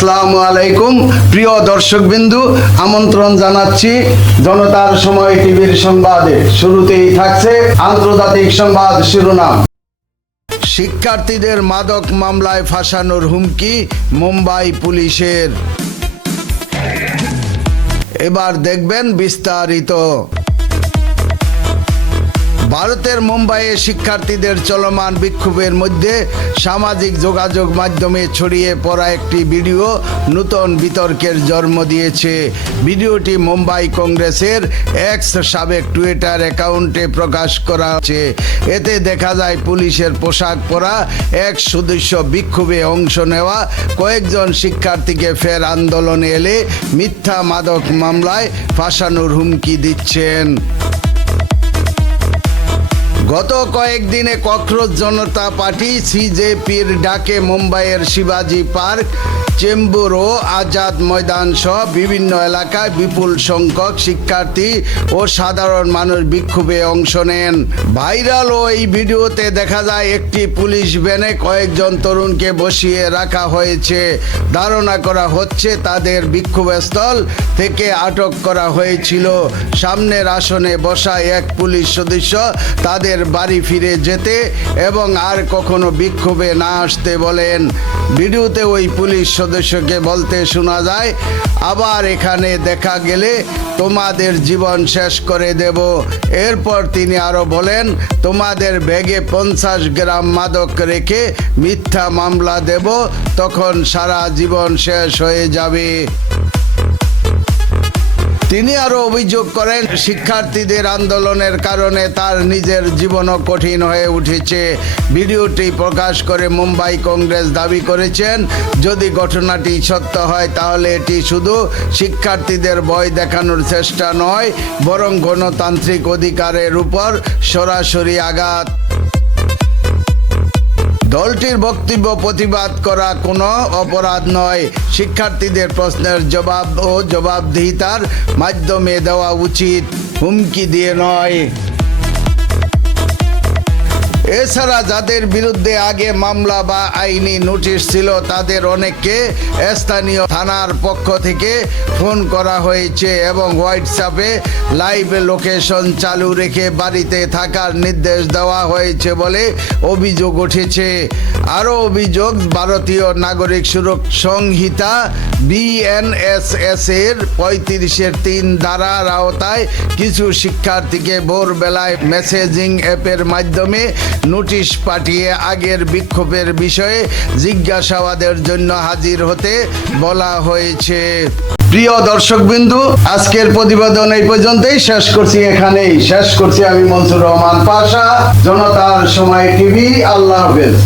আসসালামু আলাইকুম প্রিয় দর্শকবিন্দু, আমন্ত্রণ জানাচ্ছি জনতার সময় টিভির সংবাদে। শুরুতেই থাকছে আন্তর্জাতিক সংবাদ শিরোনাম। শিক্ষার্থীদের মাদক মামলায় ফাঁসানোর হুমকি মুম্বাই পুলিশের। এবার দেখবেন বিস্তারিত। ভারতের মুম্বাইয়ে শিক্ষার্থীদের চলমান বিক্ষোভের মধ্যে সামাজিক যোগাযোগ মাধ্যমে ছড়িয়ে পড়া একটি ভিডিও নতুন বিতর্কের জন্ম দিয়েছে। ভিডিওটি মুম্বাই কংগ্রেসের এক্স সাবেক টুইটার অ্যাকাউন্টে প্রকাশ করা হয়েছে। এতে দেখা যায় পুলিশের পোশাক পরা এক সদস্য বিক্ষোভে অংশ নেওয়া কয়েকজন শিক্ষার্থীকে ফের আন্দোলনে এলে মিথ্যা মাদক মামলায় ফাঁসানোর হুমকি দিচ্ছেন। গত কয়েকদিনে ককরোচ জনতা পার্টি সিজেপির ডাকে মুম্বাইয়ের শিবাজি পার্ক, চেম্বুর ও আজাদ ময়দান সহ বিভিন্ন এলাকায় বিপুল সংখ্যক শিক্ষার্থী ও সাধারণ মানুষ বিক্ষোভে অংশ নেন। ভাইরাল ও এই ভিডিওতে দেখা যায় একটি পুলিশ ভ্যানে কয়েকজন তরুণকে বসিয়ে রাখা হয়েছে। ধারণা করা হচ্ছে তাদের বিক্ষোভস্থল থেকে আটক করা হয়েছিল। সামনের আসনে বসা এক পুলিশ সদস্য তাদের বাড়ি ফিরে যেতে এবং আর কখনো বিক্ষোভে না আসতে বলেন। ভিডিওতে ওই পুলিশ সদস্যকে বলতে শোনা যায়, আবার এখানে দেখা গেলে তোমাদের জীবন শেষ করে দেব। এরপর তিনি আরো বলেন, তোমাদের ব্যাগে 50 গ্রাম মাদক রেখে মিথ্যা মামলা দেব, তখন সারা জীবন শেষ হয়ে যাবে। তিনি আরো অভিযোগ করেন, শিক্ষার্থীদের আন্দোলনের কারণে তার নিজের জীবনও কঠিন হয়ে উঠেছে। ভিডিওটি প্রকাশ করে মুম্বাই কংগ্রেস দাবি করেছেন, যদি ঘটনাটি সত্য হয় তাহলে এটি শুধু শিক্ষার্থীদের ভয় দেখানোর চেষ্টা নয়, বরং গণতান্ত্রিক অধিকারের উপর সরাসরি আঘাত। দলটির বক্তব্য, প্রতিবাদ করা কোনো অপরাধ নয়, শিক্ষার্থীদের প্রশ্নের জবাব ও জবাবদিহিতার মাধ্যমে দেওয়া উচিত, হুমকি দিয়ে নয়। এছাড়া যাদের বিরুদ্ধে আগে মামলা বা আইনি নোটিশ ছিল তাদের অনেককে স্থানীয় থানার পক্ষ থেকে ফোন করা হয়েছে এবং হোয়াটসঅ্যাপে লাইভ লোকেশন চালু রেখে বাড়িতে থাকার নির্দেশ দেওয়া হয়েছে বলে অভিযোগ উঠেছে। আরও অভিযোগ, ভারতীয় নাগরিক সুরক্ষা সংহিতা BNSS এর 35(3) ধারার আওতায় কিছু শিক্ষার্থীকে ভোরবেলায় মেসেজিং অ্যাপের মাধ্যমে নোটিশ পাঠিয়ে আগের বিক্ষোভের বিষয়ে জিজ্ঞাসাবাদের জন্য হাজির হতে বলা হয়েছে। প্রিয় দর্শকবিন্দু, আজকের প্রতিবেদন এই পর্যন্তই শেষ করছি আমি মনসুর রহমান পাশা, জনতার সময় টিভি। আল্লাহ হাফেজ।